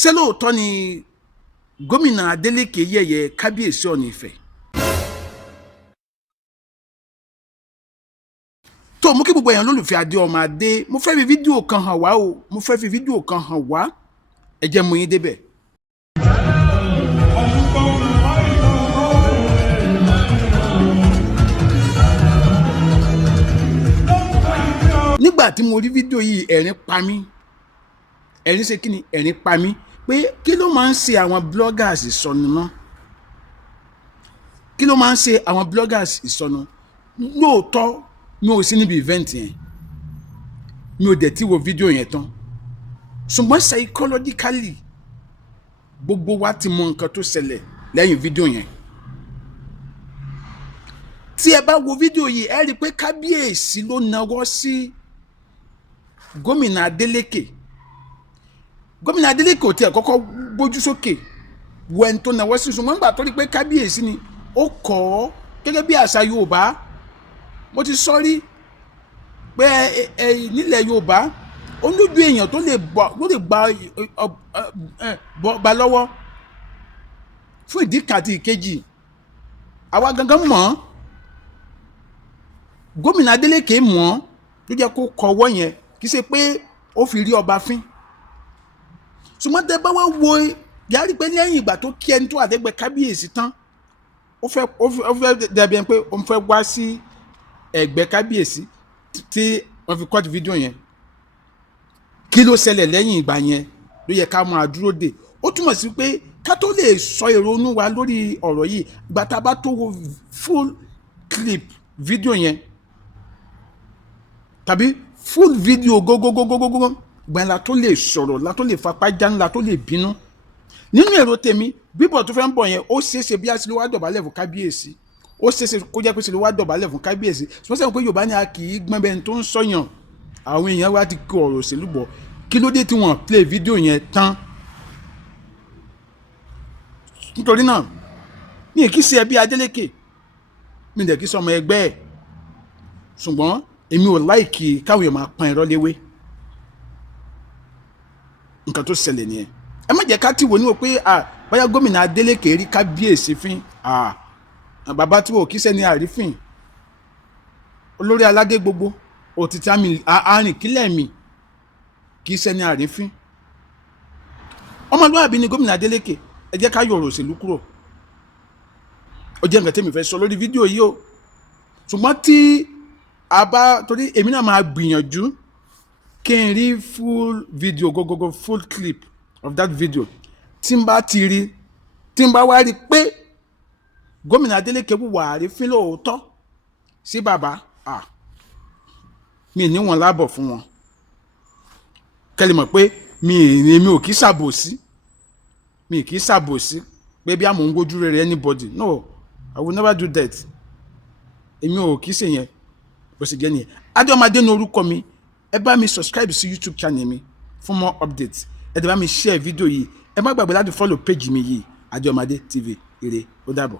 ṣé lóòótọ́ ni gómìnà Adeleke Yeye kábíyèsí Ọ̀ọ̀ni Ifẹ̀? tó mú kí gbogbo èèyàn lólùfẹ́ Adé ọmọ Adé, mo fẹ́ fi fídíò kan hàn wá o, ẹ jẹ́ mú yín débẹ̀. nígbà tí mo rí fídíò yìí ẹ̀rín pa mí, ẹ̀rín ṣe kí ni, ẹ̀rín pa mí pé kí ló máa ń ṣe àwọn bloggers ìsọnù náà, kí ló máa ń ṣe àwọn bloggers ìsọnù. lóòótọ́ mi ò sí níbi event yẹn, mi ò dẹ̀ tí wo fídíò yẹn tán, ṣùgbọ́n psychologically gbogbo wa ti mọ nǹkan tó ṣẹlẹ̀ lẹ́yìn fídíò yẹn. tí ẹ bá wo fídíò yìí ẹ rí i pé kábíyèsí ló nawọ́ sí gómìnà Adeleke. gómìnà Adeleke ò tiẹ̀ kọ́kọ́ gbójú sókè wo ẹni tó nawọ́ sí, ṣùgbọ́n nígbà tó rí i pé kábíyèsí ni ó kọ́ ọ́ gẹ́gẹ́ bí àṣà Yorùbá. mo ti sọ rí pé nílẹ̀ Yorùbá ó lójú èèyàn tó lè gba lọ́wọ́ fún ìdí kan àti ìkejì. àwa gangan mọ̀ ọ́n, gómìnà Adeleke mọ̀ ọ́n ló jẹ́ kó kọ́wọ́ yẹn, kì í ṣe pé ó fi rí ọba fín. ṣùgbọ́n tẹ́ bá wá wo yàrá pé lẹ́yìn ìgbà tó kí ẹni tó àdẹ́gbẹ́ kábíyèsí tán, ó fẹ́ dàbí ẹni pé ó fẹ́ wá sí ẹ̀gbẹ́ kábíyèsí tí wọ́n fi kọ́ọ̀tù fídíò yẹn. kí ló ṣẹlẹ̀ lẹ́yìn ìgbà yẹn ló yẹ ká máa dúró dè. ó túmọ̀ sí pé ká tó lè sọ ìrònú wa lórí ọ̀rọ̀ yìí, ìgbà tá a bá tó wo full clip fídíò yẹn tàbí full video gógógógógógó, gbẹ̀yìn la tó lè sọ̀rọ̀, la tó lè fapá jánu, la tó lè bínú. nínú èrò tèmi, bíbọ̀ tó fẹ́ ń bọ̀ yẹn ó ṣeéṣe bí aṣèlú wa dọ̀bálẹ̀ fún kábíyèsí, ó ṣeéṣe kó jẹ́ pé aṣèlú wa dọ̀bálẹ̀ fún kábíyèsí. ṣùgbọ́n sẹ́wọ̀n pé Yorùbá ni a kì í gbọ́n bẹ́ẹ̀ tó ń sọ̀yàn, àwọn èèyàn wa ti kó ọ̀rọ̀ òṣèlú bọ̀. kí ló dé tí wọ́n play fídíò yẹn tán? nítorí náà mi kì í ṣe ẹbí Adeleke, mi dẹ̀ kì í sọ ọmọ ẹgbẹ́ ẹ̀, ṣùgbọ́n èmi ò láìkì káwọn èèyàn máa pan irọ́ léwé. nǹkan tó ṣẹlẹ̀ nìyẹn. ẹ má jẹ́ ká tí wò ní o pé bóyá gómìnà Adeleke rí kábíyèsí fín. bàbá tí wò kí sẹ́ni àrífín, olórí aládé gbogbo òtítí àárín kílẹ̀ mi kì í sẹ́ni àrífín. ọmọlúwàbí ni gómìnà Adeleke, ẹ jẹ́ ká yọ ọ̀rọ̀ òṣèlú kúrò. ó jẹ́ nǹkan tẹ́mi fẹ́ sọ lórí fídíò yìí o. ṣùgbọ́n tí torí èmi náà máa gbìyànjú kí n rí full video gogogo, full clip of that video. tí n bá ti rí, tí n bá wá rí pé gómìnà Adeleke wùwà àrífín lóòótọ́ sí bàbá, mi ní wọn lábọ̀ fún wọn. kẹ́lẹ́ mọ̀ pé mi ò kì í ṣàbòsí, pé bí àmọ́ ń gbójú rere anybody. No, I will never do that. èmi ò kì í ṣe yẹn. bó ṣe jẹ́ nìyẹn. Adé ọmọ Adé ní orúkọ mi. ẹ bá mi subscribe sí YouTube channel mi fún more updates. ẹ dẹ̀ bá mi share fídíò yìí. ẹ má gbàgbé láti follow page mi yìí, Adé ọmọ Adé TV. ire, ó dàbọ̀.